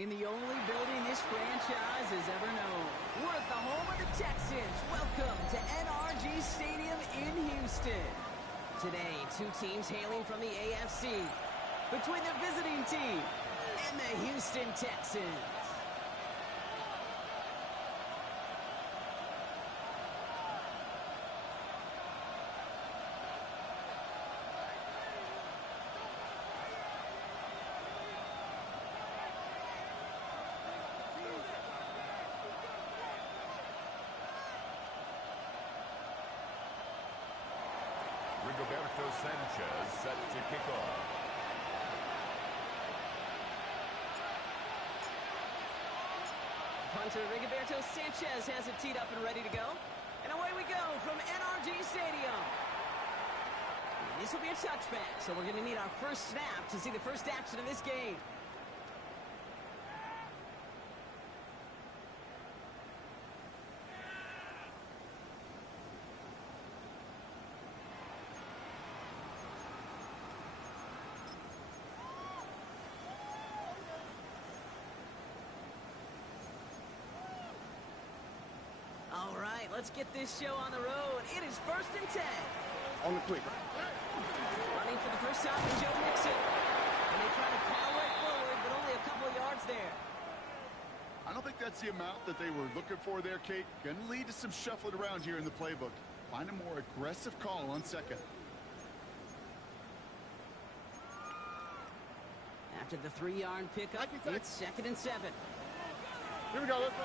in the only building this franchise has ever known. We're at the home of the Texans. Welcome to NRG Stadium in Houston. Today, two teams hailing from the AFC. Between the visiting team and the Houston Texans. Roberto Sanchez set to kick off. Punter Rigoberto Sanchez has it teed up and ready to go. And away we go from NRG Stadium. And this will be a touchback, so we're going to need our first snap to see the first action of this game. All right, let's get this show on the road. It is 1st and 10. On the quick. Running for the first time with Joe Mixon. And they try to power it forward, but only a couple of yards there. I don't think that's the amount that they were looking for there, Kate. Going to lead to some shuffling around here in the playbook. Find a more aggressive call on second. After the 3-yard pickup, it's 2nd and 7. Here we go, let's go.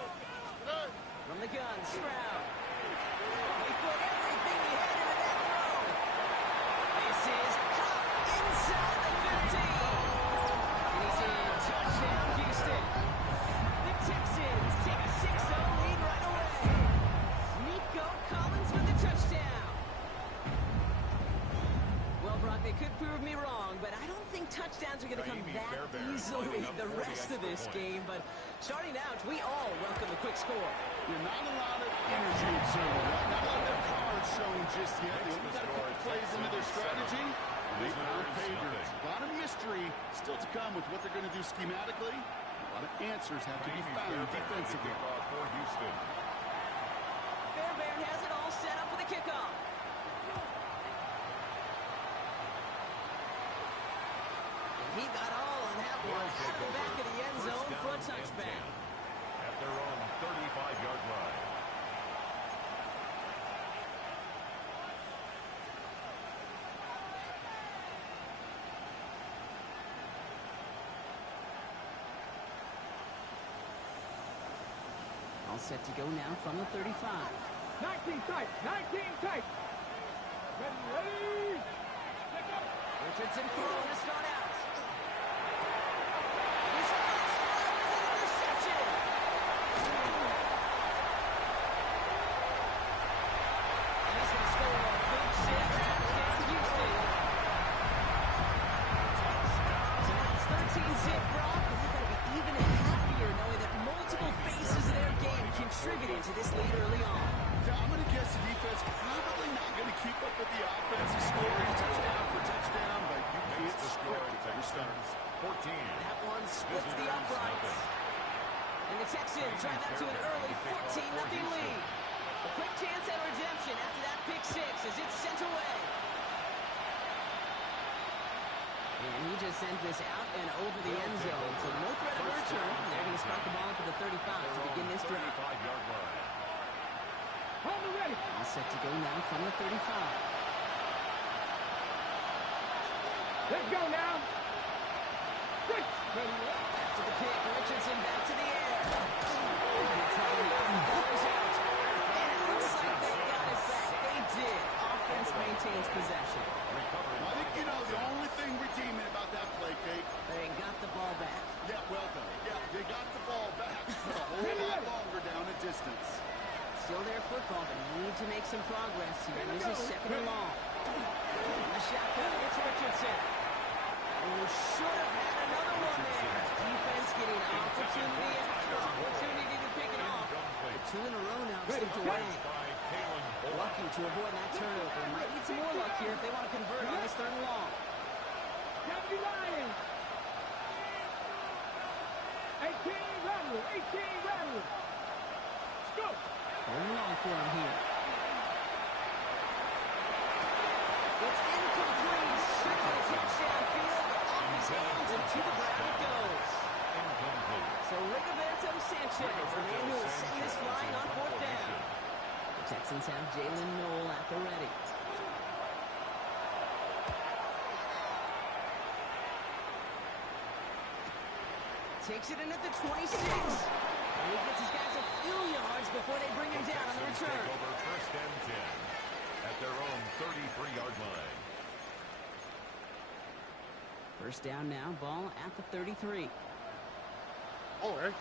From the gun, Stroud. He put everything he had into that throw. This is caught inside the 15. And he's in. Touchdown, Houston. The Texans take a 6-0 lead right away. Nico Collins with the touchdown. Well, Brock, they could prove me wrong, but I don't think touchdowns are going to come that easily the rest of this game. But starting out, we all welcome the quick score. You're not a lot of energy exerted, right? Not a lot of their cards shown just yet. They only got a couple plays into their strategy. They found pay dirt. A lot of mystery still to come with what they're going to do schematically. A lot of answers have to be found defensively. For Houston. Fairbairn has it all set up for the kickoff. And he got all on that one out of the back of the end zone for a touchback. At their own 35-yard line. All set to go now from the 35. 19 tight, 19 tight. Ready. Richardson throwing to start out. His first throw is an interception. And he's going to score a big 6 touchdown Houston. So now it's 13-zip, Brock. And they're going to be even happier knowing that multiple phases of their game contributed to this lead early on. Yeah, I'm going to guess the defense probably not going to keep up with the offensive scoring touchdown for touchdown, but you can't script it every starts. 14. That one splits the uprights. And the Texans drive out to an early 14-0 lead. A quick chance at redemption after that pick 6 as it's sent away. And he just sends this out and over the end zone. So no threat of a return. They're going to spot the ball to the 35 to begin this drive. 35-yard line. Hold it ready. All set to go now from the 35. Let's go now. Switch. After the pick, Richardson back to the air. And it's heading out and ballers out. And it looks like they got it back. They did. Offense maintains possession. I think, you know, the only thing redeeming about that play, Kate. They got the ball back. Yeah, well done. Yeah, they got the ball back, but a whole lot longer down the distance. Still their football, but need to make some progress here. This is 2nd and long. The shotgun, it's Richardson. Oh, should have had another one there. Defense getting opportunity after opportunity to pick it off. But 2 in a row now slipped away. Lucky to avoid that turnover. Might need some more luck here if they want to convert on this 3rd and long. Lions. rattle. 18 rattle. Scoop. Going long for him here. It's incomplete. Should be a catch downfield, but off his hands and to the ground it goes. Incomplete. So Rigoberto Sanchez, the man who will send this flying on fourth down. The Texans have Jalen Noel at the ready. Takes it in at the 26. And he gets his guys a few yards before they bring him down on the return. Take over first and 10 at their own 33-yard line. First down now, ball at the 33. Oh, hey.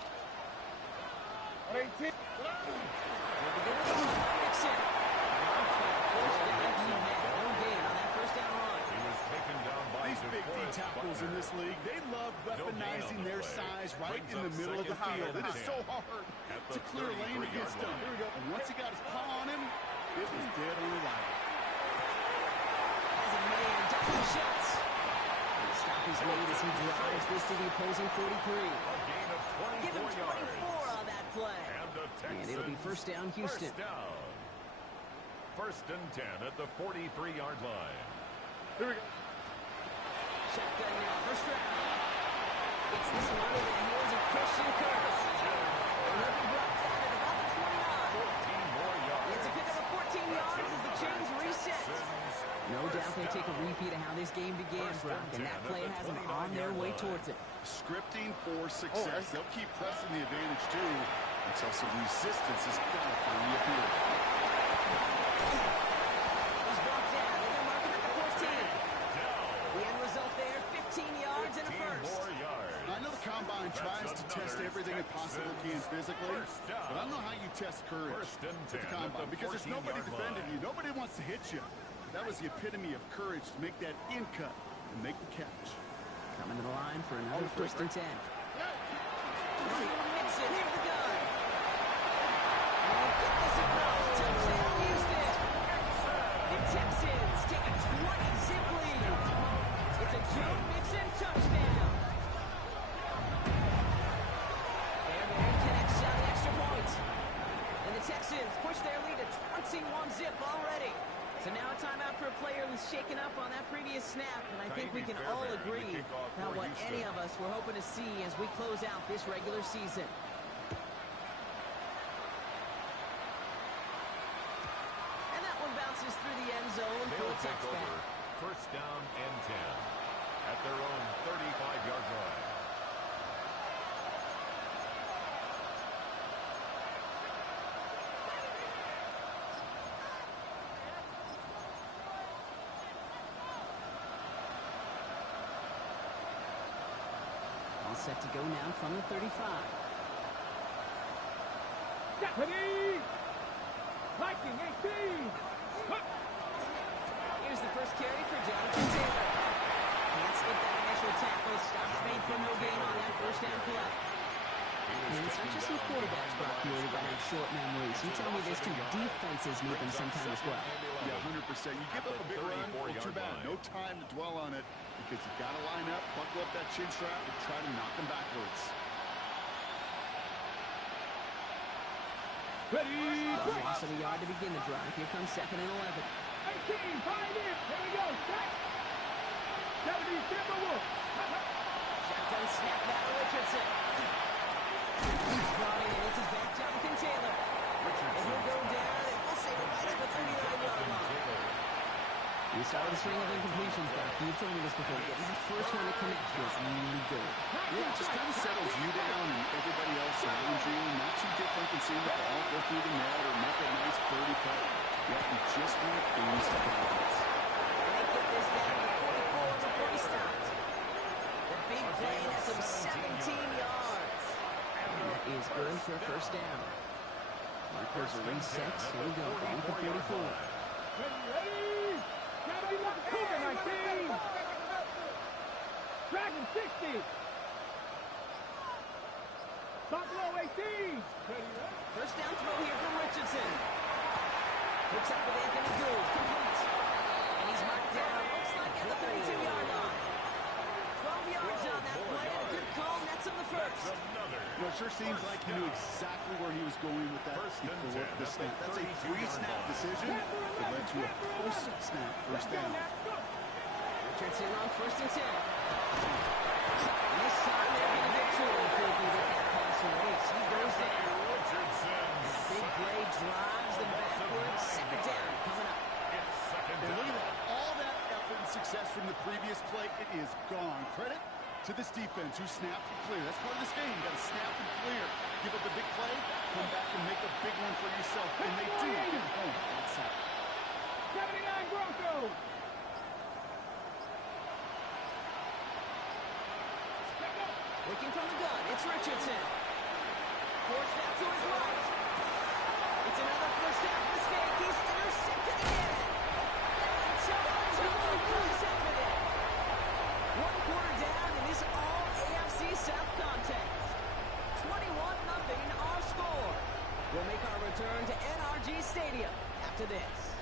18. Nixon. First down, he had no gain on that first down run. He was taken down by These big D tackles in this league, they love weaponizing their size right in the middle of the field. It is so hard to clear lane against him. And once he got his paw on him, it was dead on the line. As a man, double shots. The stop is made as he drives this to the opposing 43. A gain of 24 Give him 24 yards. on that play. And it'll be first down, Houston. First down. First and 10 at the 43-yard line. Here we go. Shotgun now, first round. Gets this one into the hands of Christian Curtis. And he'll be brought down at about the 29. 14 more yards. It's a pickup of 14 yards as the chains reset. No doubt they take a repeat of how this game began, Brock, and that play has them on their way towards it. Scripting for success. They'll keep pressing the advantage, too, until some resistance is going to finally appear. He's brought down. They're going to mark him at the 14. The end result there, 15 yards and a first. I know the Combine tries to test everything it possibly can physically, but I don't know how you test courage at the Combine, because there's nobody defending you. Nobody wants to hit you. That was the epitome of courage to make that in cut and make the catch. Coming to the line for another first and 10. Nixon here with the gun. And get this across. Touchdown, Houston. The Texans take a 20-zip lead. It's a Joe Mixon touchdown. Air connects on the extra point. And the Texans push their lead to 21-zip already. So now a timeout for a player who's shaken up on that previous snap, and I think we can all agree about what any of us were hoping to see as we close out this regular season. And that one bounces through the end zone for a touchback. First down and 10 at their own 35-yard line. Set to go now from the 35. Deputy! Viking 18! Here's the first carry for Jonathan Taylor. Can't slip that initial tackle. Stops made for no gain on that first down play. And it's not just some quarterbacks, Brock, here that have short memories. You tell me this too. Defenses need them sometimes as well. Yeah, 100%. You give up a big run, well, too bad. No time to dwell on it because you got to line up, buckle up that chin strap, and try to knock them backwards. Ready, Loss of a yard to begin the drive. Here comes second and 11. 18, find it. Here we go. Set. Deputy Timberwolf. Shotgun snap now to Richardson. He's brought in. It's his back, Jonathan Taylor. And he'll go down, and we'll say right at the 39-yard line. You start with a string of incompletions, Brock. You've told me this before. Getting the first one to connect feels really good. Yeah, it just kind of settles you down and everybody else around you. Not too different than seeing the ball go through the net or make a nice birdie putt. Yeah, you just want things to happen. And they get this down to 44 before he stopped. The big play has him 17 yards. And that is good for a first down. Markers are reset. Here we go. Ball at the 44. Ready. Cougar 19. Dragon 60. Buffalo 18. First down throw here from Richardson. Hooks up with Anthony Gould. Complete. And he's marked down. Looks like at the 32-yard line. 12 yards on that play, and a good call nets him the first. Well, it sure seems like he knew exactly where he was going with that before the snap. That's a pre-snap decision that led to a post-snap first down. Richardson on 1st and 10. And this time they're going to get to him if they can get that pass away. He goes down. Big play drives them backwards. 2nd down coming up. And look at that. All that effort and success from the previous play, it is gone. Credit to this defense who snapped and clear. That's part of this game. You got to snap and clear. Give up a big play, come back and make a big one for yourself. And they do get home on that side. 79 Broncos. Looking from the gun, it's Richardson. Forced out to his right. It's another first down mistake. He's intercepted again. It's a concept with it. 1 quarter down in this all AFC South contest. 21-0 our score. We'll make our return to NRG Stadium after this.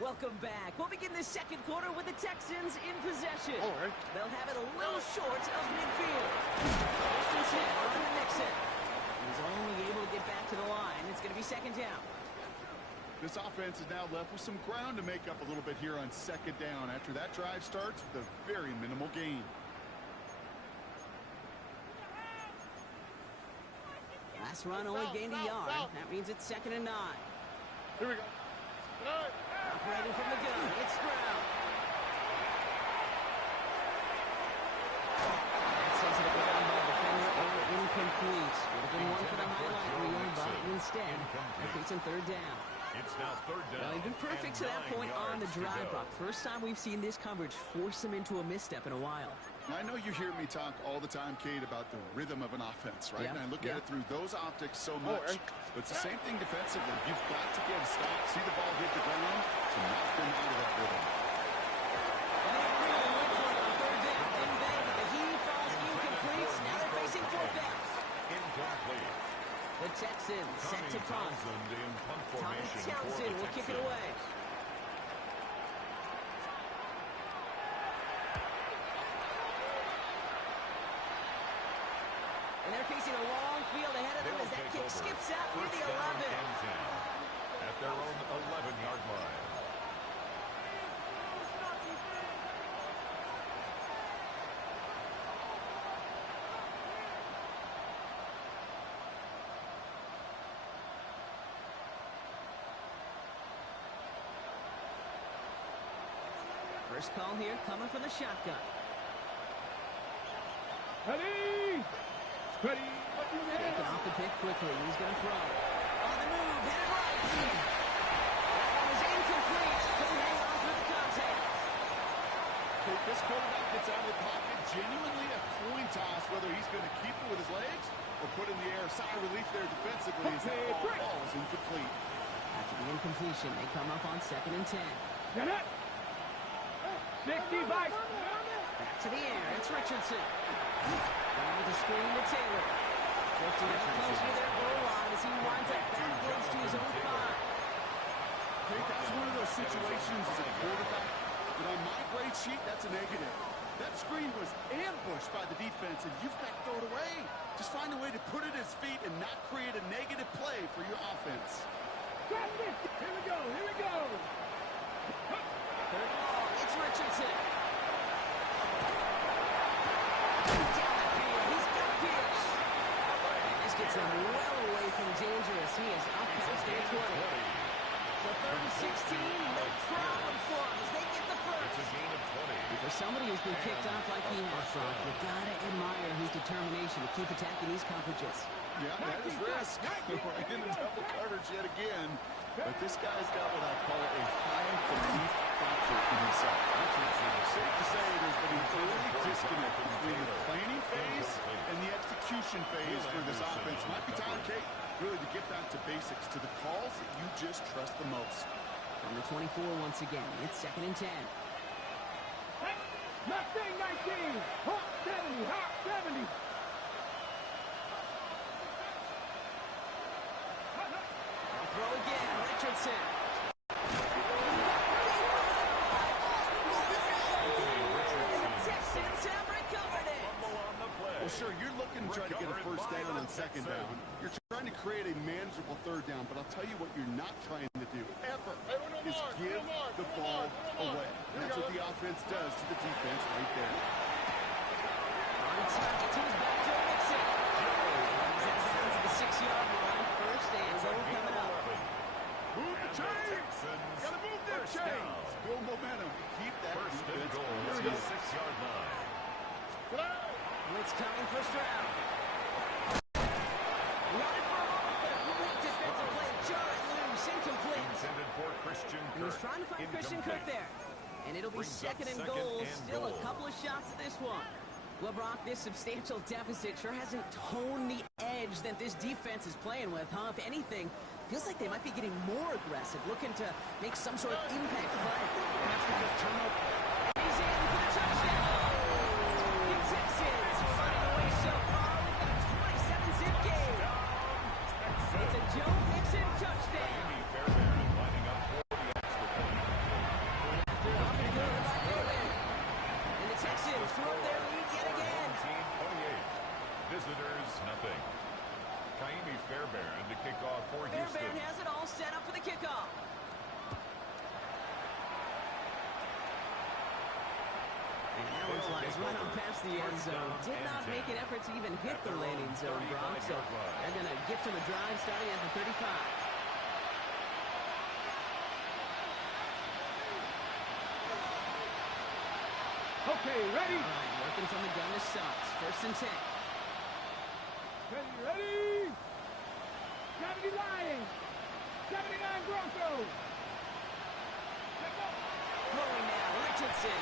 Welcome back. We'll begin the 2nd quarter with the Texans in possession. They'll have it a little short of midfield. 1st and 10 on the Nixon. He's only able to get back to the line. It's going to be 2nd down. This offense is now left with some ground to make up a little bit here on 2nd down after that drive starts with a very minimal gain. Last run only gained a yard. That means it's 2nd and 9. Here we go. Operating from the gun, it's Stroud. That's into the ground by the defender or incomplete. Would have been one for the highlight reel, but instead, they're facing 3rd down. It's now 3rd down. Well, he's been perfect to that point on the drive block. First time we've seen this coverage force him into a misstep in a while. I know you hear me talk all the time, Kate, about the rhythm of an offense, right? Yeah. And I look at it through those optics so much. But it's the same thing defensively. You've got to get a stop, see the ball hit the ground to knock them out of that rhythm. And they really went for it on 3rd down, didn't they? But the heave falls incomplete. Now they're facing 4th down. Incomplete. The Texans set to punt. In punt Tommy formation for Townsend the will kick it Texans. away. And they're facing a long field ahead of them as that kick skips out near the 11. At their own 11-yard line. First call here coming from the shotgun. Ready. Ready. Taking off the pick quickly. He's going to throw. On the move. Hit it right. That one is incomplete. Couldn't hang on through the contact. This quarterback gets out of the pocket, genuinely a coin toss, whether he's going to keep it with his legs or put in the air. Sigh of relief there defensively as that ball falls incomplete. After the incompletion, they come up on 2nd and 10. Get it. 65. Back to the air. It's Richardson. Going with the screen to Taylor. Drifting up closer to their goal line as he winds up backwards to his own 5. That's one of those situations as a quarterback that on my grade sheet, that's a negative. That screen was ambushed by the defense, and you've got to throw it away. Just find a way to put it at his feet and not create a negative play for your offense. Here we go. Here we go. 3rd and long. It's Richardson. Down the field. He's got pitch. And this gets him well away from dangerous. He is up past their 20. So 3rd and 16, no problem for him as they get the first. It's a gain of 20. For somebody who's been kicked off like he has, Brock, you gotta admire his determination to keep attacking these coverages. Yeah, that is risk. Right into double coverage yet again. But this guy's got what I call a high belief factor in himself. It's safe to say there's been an early disconnect between the planning phase and the execution phase for this offense. Might be time, Kate, really to get back to basics, to the calls that you just trust the most. On the 24 once again, it's 2nd and 10. Mustang 19. Hawk 70. Hawk 70. Throw again, Richardson. Texans have recovered it. Well, sure, you're looking to try to get a first down on second down. You're trying to create a manageable third down, but I'll tell you what you're not trying to do, ever, is give the ball away. And that's what the offense does to the defense right there. On target to his back to Mixon. He's out down to the 6-yard line. First and goal coming up. Move the chains! Gotta move them chains! Build momentum. Keep that First and defense goal on at the the 6-yard line. Blitz coming first round. Running for a moment, but a great defensive play. Jar it loose, incomplete. Intended for Christian He was Kirk. trying to find Christian Kirk there. And it'll be Brings second up and second goal. and Still a goal. couple of shots at this one. Well, Brock, this substantial deficit sure hasn't toned the edge that this defense is playing with, huh? If anything, feels like they might be getting more aggressive, looking to make some sort of impact play. That's because turnover. He's in for the touchdown. The Texans running away so far with a 27-zip game. It's a Joe Mixon touchdown. Amy Fairbairn lining up for the extra point. After up and good by David. And the Texans throw up their lead yet again. 17-28. Visitors, nothing. Kaimi Fairbairn to kick off for Houston. Fairbairn has it all set up for the kickoff. And that one flies right on past the end zone. Did not make an effort to even hit the landing zone, Brock. So they're going to gift him a drive starting at the 35. Okay, ready? All right, working from the gun to Suggs. First and 10. Ready, ready? 70 Lions. 79 Broncos. Let's go. Throwing now, Richardson.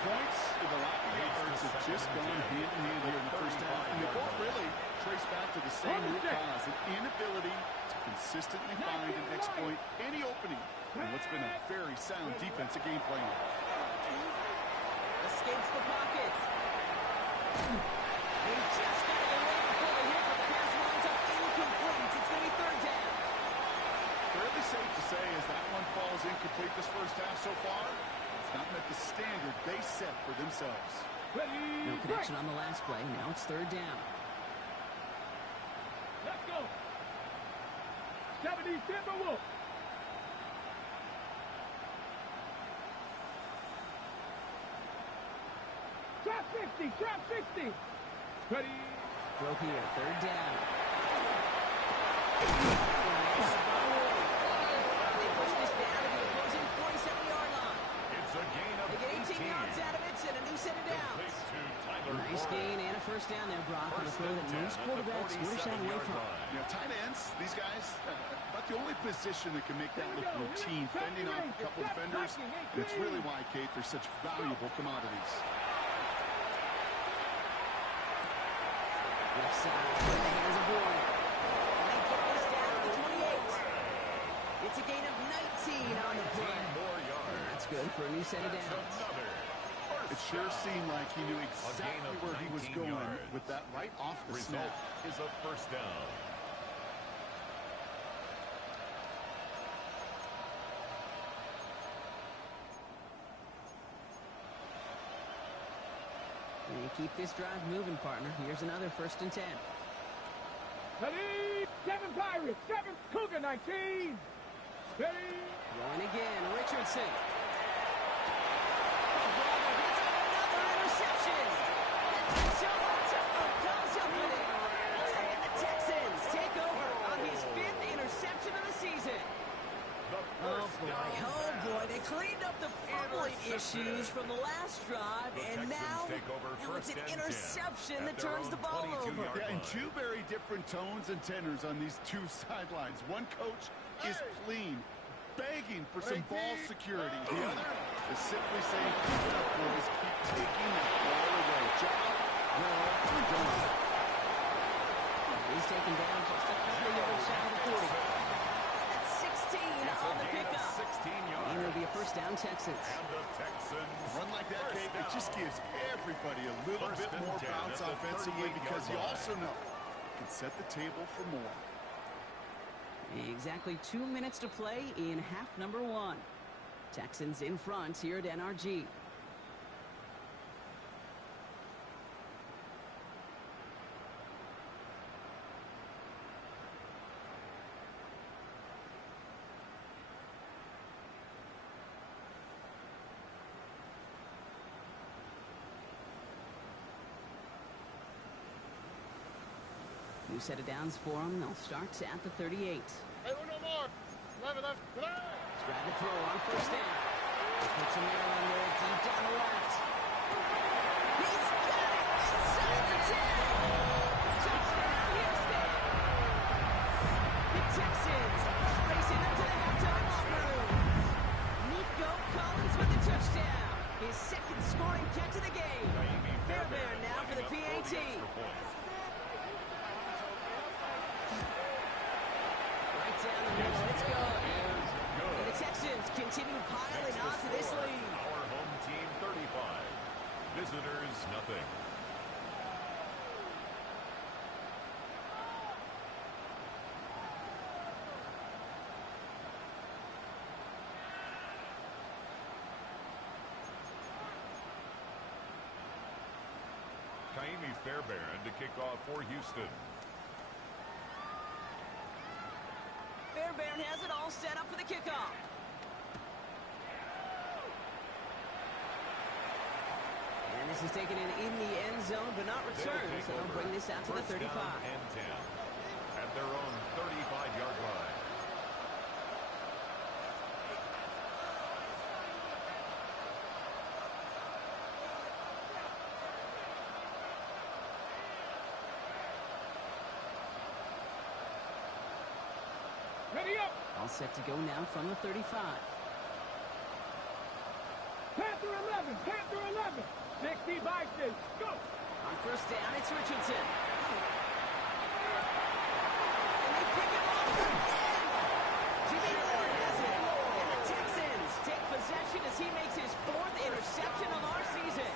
Points and the lack of yards have just gone hand in hand here in the first half. And they both really trace back to the same root cause, an inability to consistently find and exploit any opening in what's been a very sound defensive game plan. Escapes the pocket. They just got it away before the hit, but the pass winds up incomplete. It's going to be third down. Fairly safe to say as that one falls incomplete this first half so far, it's not met the standard they set for themselves. Ready? No connection on the last play. Now it's third down. Let's go. 70 Timberwolves. Drop 60. Drop 60. Ready? Throw here, third down. They push this down to the opposing 47-yard line. It's a gain of They get 18 yards out of it and a new set of downs. Nice gain and a first down there, Brock, on a throw that most quarterbacks would have shied away from. You know, tight ends, these guys, about the only position that can make that look routine, fending off a couple defenders. And it's really why, Kate, they're such valuable commodities. Left side, in the hands of Warren. And they get this down to the 28. It's a gain of 19 on the play. And that's good for a new set of downs. It sure seemed like he knew exactly where he was going with that right off the Result snap. is a first down. And you keep this drive moving, partner. Here's another first and 10. Ready? 7 Pirates. 7 Cougar 19. Ready? Throwing again, Richardson. Oh, Bravo gets another interception. And Joe comes up with it. And the Texans take over on his 5th interception of the season. Oh boy, they cleaned up the fumbling issues from the last drive, and now it's an interception that turns the ball over. Yeah, and two very different tones and tenors on these two sidelines. One coach is clean, begging for some ball security. The other is simply saying, keep it up, boys, keep taking that ball away. Job well done. He's taken down just a couple of yards shy of the pickup. 16 yards. And it'll be a first down, Texans. And the Texans. A run like that, Kate, it just gives everybody a little First bit and more 10 bounce at the offensively because you 38-yard line. also know you can set the table for more. Exactly 2 minutes to play in half number 1. Texans in front here at NRG. New set of downs for them. They'll start at the 38. Hey, no more. 11, 11, 11. Stride to throw on first down. Puts him there on there deep down the left. He's got it inside the 10. Touchdown, Houston. The Texans racing up to the halftime locker room. Nico Collins with the touchdown. His second scoring catch of the game. Fairbairn now for the PAT. Down the middle, it's good. And the Texans continue piling on to this lead. Our home team 35. Visitors nothing. Kaimi Fairbairn to kick off for Houston. Fairbairn has it all set up for the kickoff. And this is taken in the end zone, but not returned. So they'll bring this out to the 35. First down and 10 at their own 35-yard line. Ready up. All set to go now from the 35. Panther 11. Panther 11. 60 by 6. Go. On first down, it's Richardson. And they pick him off again. Jimmy Ward has it. And the Texans take possession as he makes his 4th interception of our season.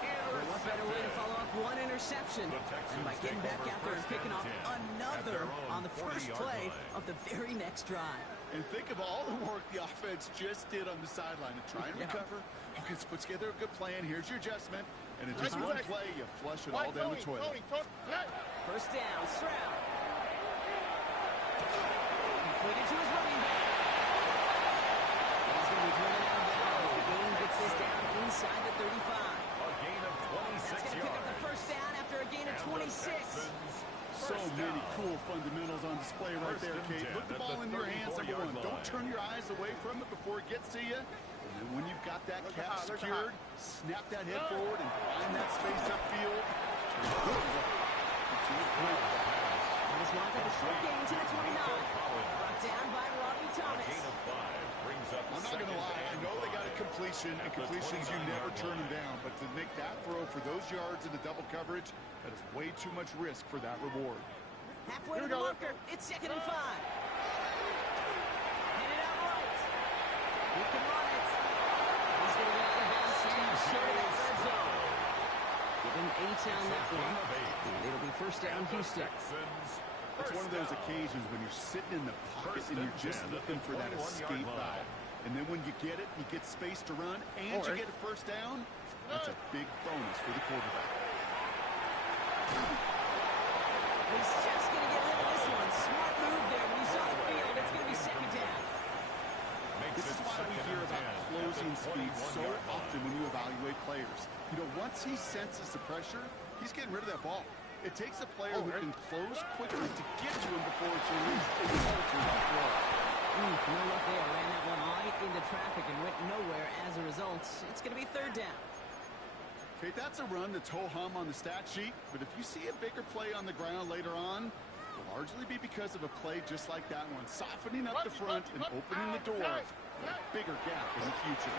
Well, what better way to follow up one interception than by getting back out there and picking off another on the first play of the very next drive. And think of all the work the offense just did on the sideline to try and recover. Okay, let's put together a good plan. Here's your adjustment. And in just one play, you flush it all down the toilet. First down, Stroud. Completed to his running back. He's going to be driven out of bounds. The game gets this down inside the 35. A gain of 26 That's going to pick up the first down after a gain of 26. So many cool fundamentals on display right there, Kate. Put the ball in your hands, number one. Don't turn your eyes away from it before it gets to you. And then when you've got that cap secured, snap that head forward and find that space upfield. This winds up a short gain to the 29. Brought down by Robbie Thomas. I'm not going to lie. I know they got a completion, and completions you never turn them down. But to make that throw for those yards in the double coverage, that is way too much risk for that reward. Halfway to the marker. It's 2nd and 5. Hit it out right. He can run it. He's going to get out of bounds just short of that red zone. Give him 8 on that one. And it'll be first down, Houston. It's one of those occasions when you're sitting in the pocket and you're just looking for that escape valve. And then when you get it, you get space to run, and you get a first down. That's a big bonus for the quarterback. He's just going to get rid of this one. Smart move there. When you saw the field, it's going to be 2nd down. This is why we hear about closing speed so often when you evaluate players. You know, once he senses the pressure, he's getting rid of that ball. It takes a player who can close quickly to get to him before it's released and ultimately that throw. No luck there. Ran that one right into traffic and went nowhere as a result. It's going to be 3rd down. Okay, that's a run that's ho-hum on the stat sheet, but if you see a bigger play on the ground later on, it'll largely be because of a play just like that one, softening up the front and opening the door for a bigger gap in the future.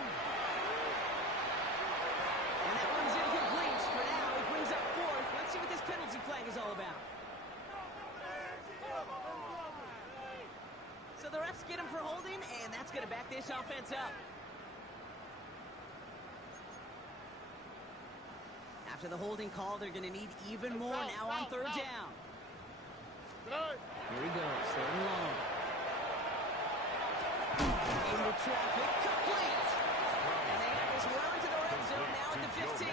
And that one's incomplete. For now, he brings up 4th. Let's see what this penalty flag is all about. So the refs get him for holding, and That's going to back this offense up. After the holding call, they're going to need even more now on third down. Here he goes, third and long. Into traffic, complete. And they have this well into the red zone now at the 15.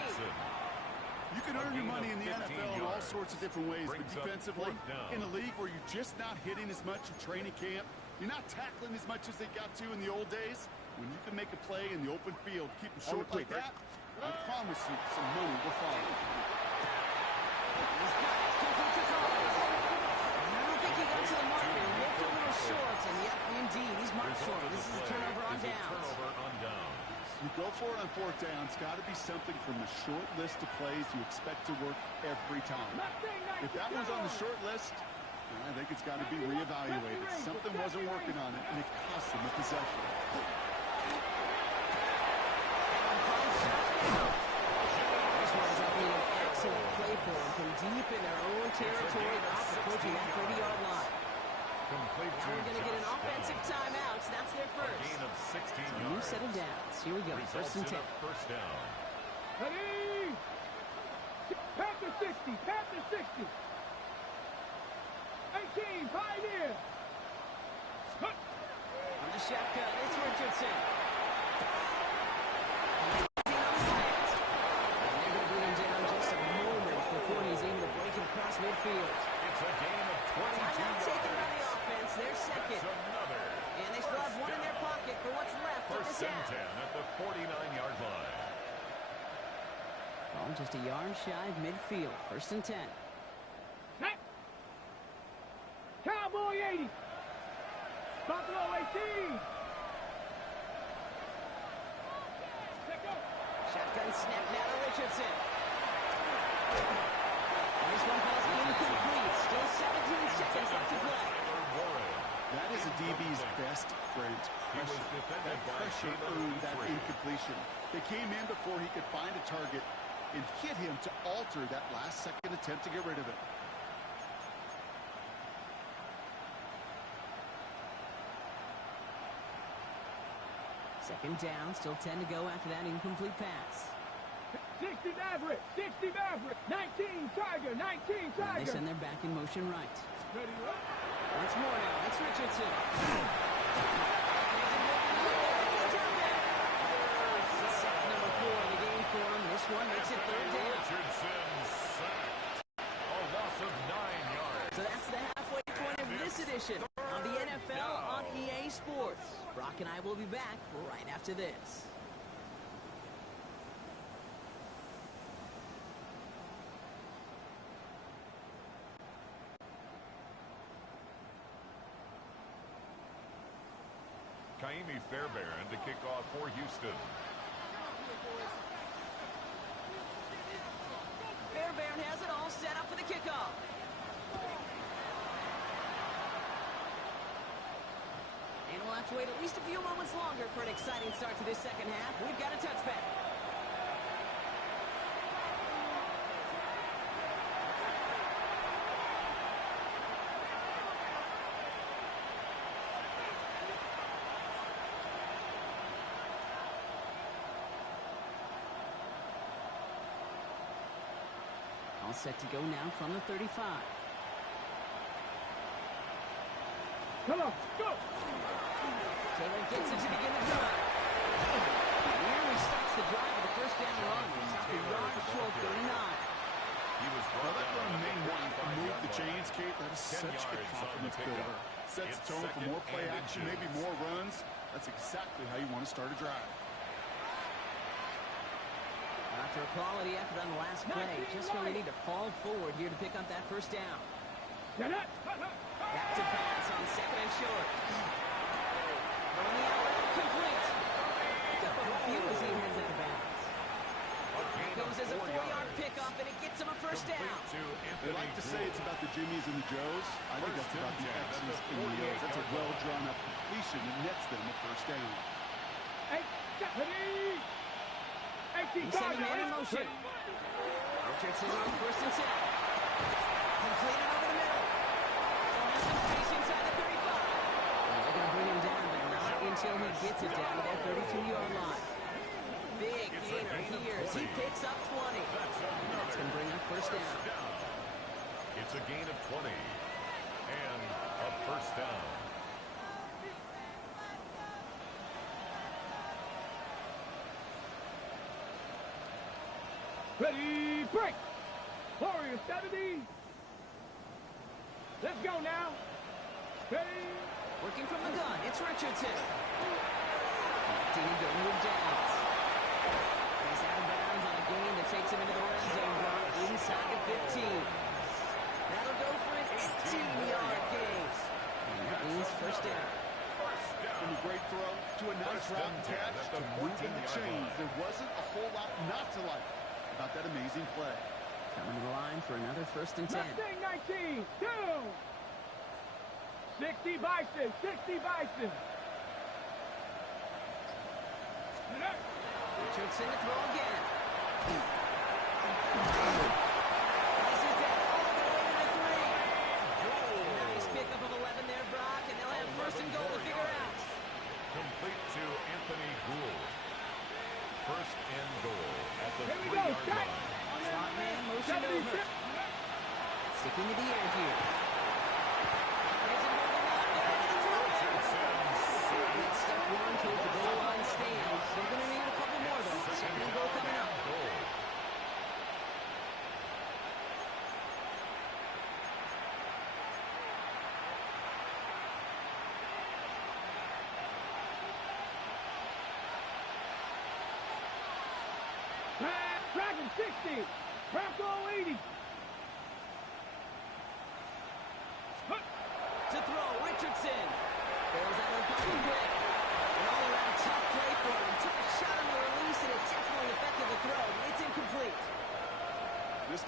You can earn your money in the NFL in all sorts of different ways, but defensively, in a league where you're just not hitting as much in training camp, you're not tackling as much as they got to in the old days, when you can make a play in the open field, keep them short like that, I promise you some money will follow. He's got it, complete to Collins. And I don't think he got to the marker. He looked a little short, and yep, indeed, he's marked short. This is a turnover on downs. You go for it on fourth down. It's got to be something from the short list of plays you expect to work every time. If that one's on the short list, I think it's got to be reevaluated. Something wasn't working on it, and it cost them a possession. This winds up being an excellent play for them from deep in their own territory, off approaching that 30-yard line. Now we're going to get an offensive timeout. That's their first. Gain of 16 yards. New set of downs. Here we go. First and 10. First down. Ready? Panther 60. Panther 60. 18. Pioneer. On the shotgun, it's Richardson. And they're going to bring him down just a moment before he's able to break it across midfield. It's a gain of 22 Timeout taken by the yards. offense. They're second. That's another. And they still have one in their pocket for what's left of this First and half. 10 at the 49-yard line. Oh, just a yard shy of midfield. First and 10. Hey. Cowboy 80. Buffalo 18. Shotgun snap now to Richardson. And this one falls incomplete. Still 17 seconds left to play. That is a DB's best friend. That pressure earned that incompletion. They came in before he could find a target and hit him to alter that last-second attempt to get rid of it. Second down, still 10 to go after that incomplete pass. 60 Maverick, 60 Maverick, 19 Tiger, 19 Now Tiger. they send their back in motion right. Ready, roll. Once more now, it's Richardson. Sack number 4 in the game for him. This one makes it third down. Richardson sacked. A loss of 9 yards. So that's the halfway point of this edition of the NFL on EA Sports. Brock and I will be back right after this. Kaimi Fairbairn to kick off for Houston. Fairbairn has it all set up for the kickoff. And we'll have to wait at least a few moments longer for an exciting start to this second half. We've got a touchback. All set to go now from the 35. Come on, go. Taylor gets it to begin the drive. Nearly stops the drive with the first down run. Stopped a yard short, 39. He was Well, brought that down run at may the not 45-yard move the line. chains, Kate. That is 10 such a yards on the confidence pickup. builder. Sets It's the tone for second more play and action, 2. maybe more runs. That's exactly how you want to start a drive. After a quality effort on the last play, just where they need to fall forward here to pick up that first down. Get it. Back to pass on second and short. On the outlet, complete. Pick up a few as he heads out of bounds. Goes as a 4-yard pickup, and it gets him a first down. They like to say it's about the Jimmies and the Joes. I think that's about the X's and the O's. That's a well-drawn-up completion that nets them a first down. Hey, ready. 18 He sent a man in Tiger. motion. Richardson on first and 10. Completed over the middle. Still has some space inside the 35. And they're going to bring him down, but not in until he gets it down to their 32-yard line. Big gainer here as he picks up 20. And that's going to bring up first down. It's a gain of 20 and a first down. Ready, break! Warrior 70. Let's go now. Ready. Working from the gun, it's Richardson. Connecting again with Downs. He's out of bounds on a gain that takes him into the red zone, Brock, inside the 15. That'll go for an 18-yard gain. And that means first down. And a great throw to a nice route catch to move in the chains. There wasn't a whole lot not to like about that amazing play. Coming to the line for another first and 10. Mustang 19, 2. 60 Bison, 60 Bison. Richardson to throw again. This is down all the way to the 3. A nice pickup of 11 there, Brock, and they'll have first and goal to figure out. Complete to Anthony Gould. First and goal at the Here we go, 3-yard check. line. Slot man motion over. Sticking to the air here. It's step one towards the goal line stand. They're going to need a couple more, though. Second and goal coming up. Dragon 60. Bronco 80. To throw, Richardson. Bails out on pocket quick. An all-around tough play for him. Took a shot on the release, and it definitely affected the throw. It's incomplete. This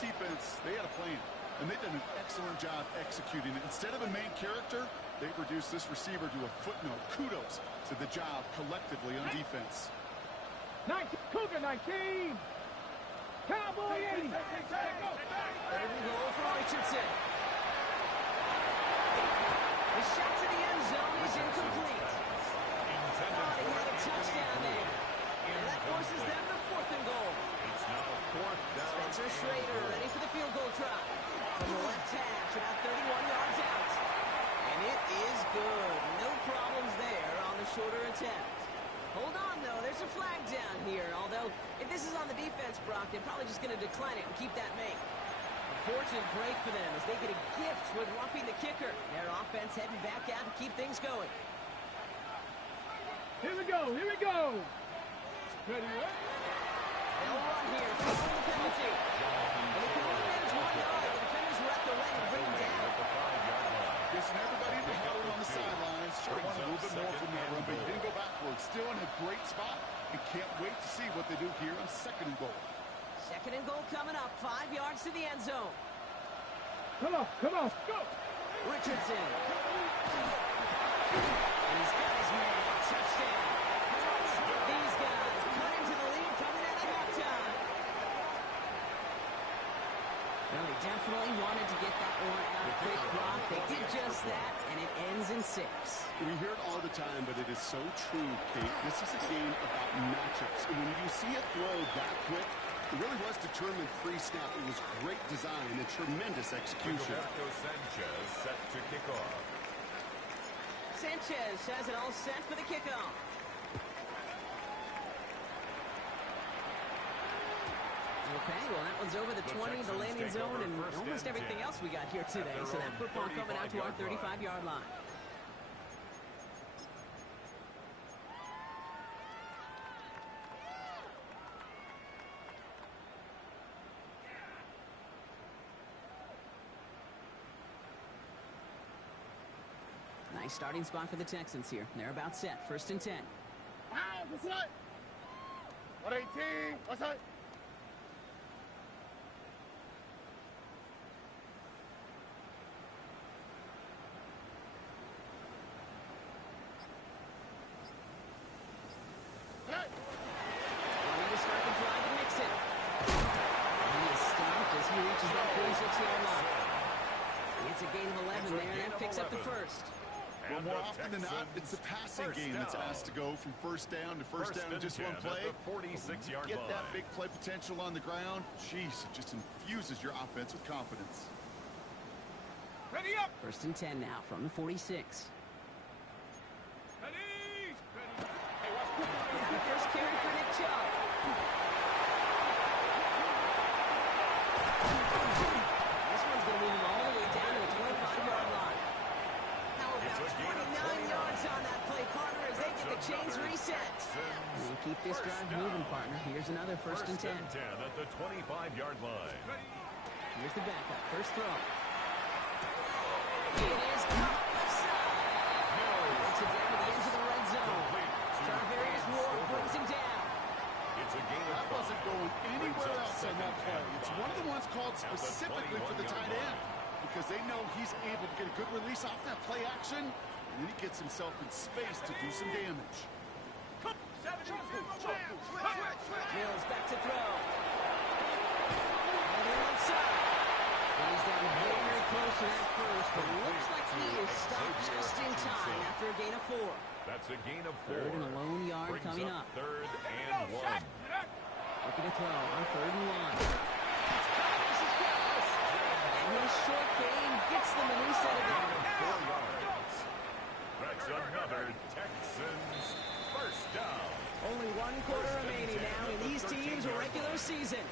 defense, they had a plan. And they've done an excellent job executing it. Instead of a main character, they've reduced this receiver to a footnote. Kudos to the job collectively on defense. 19, Cougar 19. Cowboy 80. Third and goal for Richardson. The shot to the end zone is incomplete. Thought he had a touchdown there. And that forces them to fourth and goal. It's now fourth down. Spencer Schrader ready for the field goal try. From the left hash, about 31 yards out. And it is good. No problems there on the shorter attempt. Hold on, though. There's a flag down here. Although, if this is on the defense, Brock, they're probably just going to decline it and keep that make. A fortunate break for them as they get a gift with roughing the kicker. Their offense heading back out to keep things going. Here we go, here we go. Ready, They'll run here, following the penalty. And they can only manage 1 yard. The defenders were at the way to bring him down. At the 5-yard line. Guessing everybody in the huddle on the sidelines sure wanted a little bit more from that run, but he didn't go backwards. Still in a great spot and can't wait to see what they do here on second and goal. Second and goal coming up, 5 yards to the end zone. Come on, go. Richardson. And he's got his man. Touchdown. These guys cut into the lead coming out of halftime. Well, they definitely wanted to get that one out quick, Brock. They did just that, and it ends in 6. We hear it all the time, but it is so true, Kate. This is a game about matchups. And when you see it throw that quick, it really was determined pre-snap. It was great design and tremendous execution. Roberto Sanchez set to kick off. Sanchez has it all set for the kickoff. Okay, well, that one's over the 20, the landing zone, and almost everything else we got here today. So that football coming out to our 35-yard line. Nice starting spot for the Texans here. They're about set. First and 10. What's up? 118. What's up? Wanting to start the drive and mix it. And he is stopped as he reaches that 46-yard line. He gets a gain of 11 there, and that picks up the first. Well, And more the often than not, it's the passing Texans game that's first asked to go from first down to first down in just one play. At the 46-yard Get line. that big play potential on the ground. Jeez, it just infuses your offense with confidence. Ready up. First and 10 now from the 46. Ready. Yeah, the first carry for Nick Chubb. This one's going to move him all the way down to the 25-yard line. How about 29 yards on that play, partner, as they get the chains reset. And keep this drive moving, partner. Here's another first and 10. At the 25-yard line. Here's the backup. First throw. It is caught left side. Takes it down to the edge of the red zone. Tarvarius Ward brings him down. It's a gain of That wasn't going anywhere else on that play. It's one of the ones called specifically for the tight end because they know he's able to get a good release off that play action, and then he gets himself in space to do some damage. Mills back to throw. On the outside. And he's down very close to that first, but it looks like he is stopped just in time after a gain of 4. That's a gain of 4. Third and a lone yard Brings coming up. Third and 1. Looking to throw on 3rd and 1. This is Carlos. And his short game gets them a new set of down. 4 yards. That's another Texans first down. Only 1 quarter remaining now in these teams' regular season.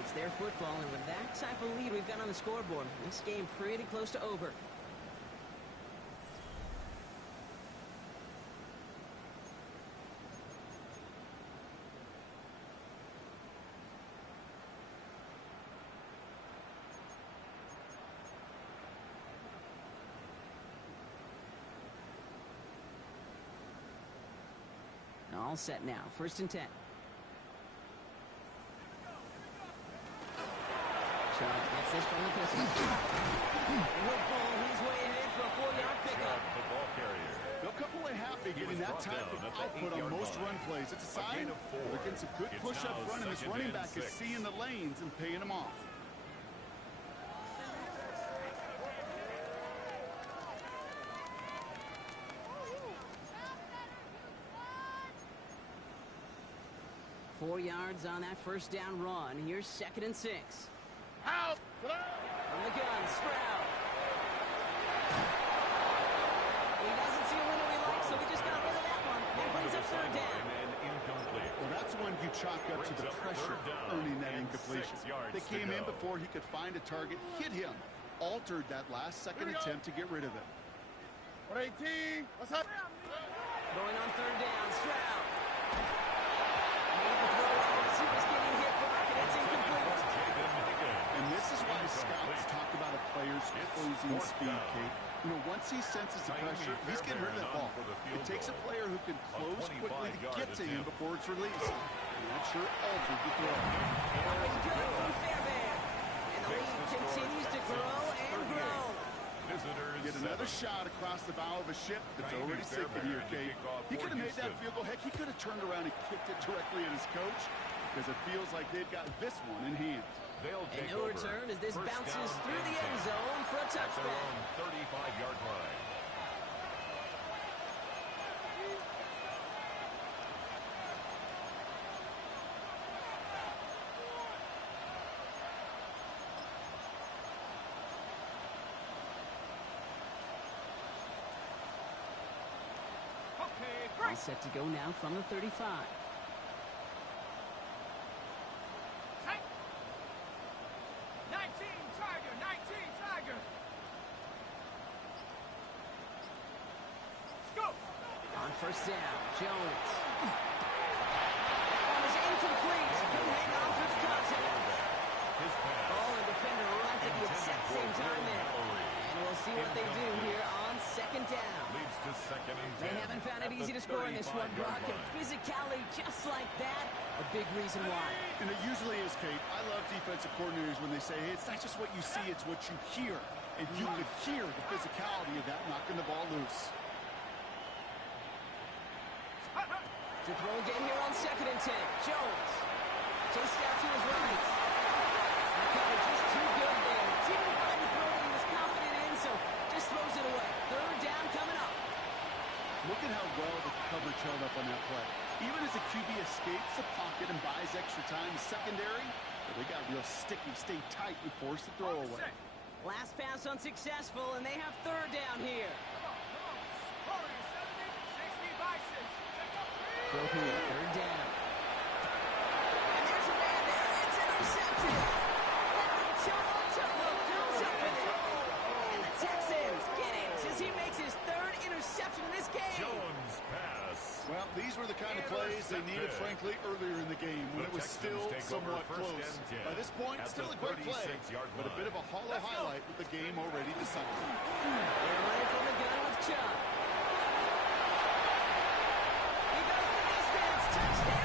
It's their football, and with that type of lead we've got on the scoreboard, this game pretty close to over. All set now. First and 10. Chubb gets this from the pistol. He'll pull his way ahead for a 4-yard pickup. The ball carrier. They'll come away happy getting that type of output on most run plays. It's a sign they're getting some good push up front, and this running back is seeing the lanes and paying them off. Four yards on that first down run. Here's 2nd and 6. Out. From the gun, Stroud. He doesn't see a window he likes, so he just got rid of that one. And brings up 3rd down. And incomplete. Well, that's one you chalk up to the pressure earning that incompletion. They came in before he could find a target, hit him, altered that last second attempt to get rid of it. 118. What's up? Going on 3rd down, Stroud. Made the throw out. He was getting hit block, and it's incomplete. And this is why scouts talk about a player's closing speed, Kate. You know, once he senses the pressure, he's getting rid of that ball. It takes a player who can close quickly to get to him before it's released. And that sure altered the throw. Up and good from Fairbairn. And the lead continues to grow and grow. Get another shot across the bow of a ship that's already sinking here, Kate. He could have made that field goal. Heck, he could have turned around and kicked it directly at his coach because it feels like they've got this one in hand. And no return as this bounces through the end zone for a touchback. 35-yard line. All set to go now from the 35. 19 Tiger. Go. On first down, Jones. That one is incomplete. Couldn't hang on through the contact. Ball and defender right at the exact same time there. And we'll see what they do here on 2nd down. Leads to 2nd and 10. They haven't found it easy to score in this one, Brock. And physicality just like that, a big reason why. And it usually is, Kate. I love defensive coordinators when they say, hey, it's not just what you see, it's what you hear. And you could hear the physicality of that knocking the ball loose. To throw again here on 2nd and 10. Jones. Chased out to his right. The coverage just too good there. Didn't find the throw that he was confident in, so just throws it away. 3rd down coming up. gave up on that play. Even as a QB escapes the pocket and buys extra time secondary, but they got real sticky, stay tight, and force the throw away. Last pass unsuccessful, and they have third down here. Broken with third down. And there's a man there. It's intercepted. Comes up with it. And the Texans get it as he makes his third interception in this game. Jones pass. Well, these were the kind of plays they needed, frankly, earlier in the game when it was still somewhat close. By this point, still a great play, but a bit of a hollow highlight with the game already decided. They're running from the gun with Chubb. He goes to the distance. Touchdown.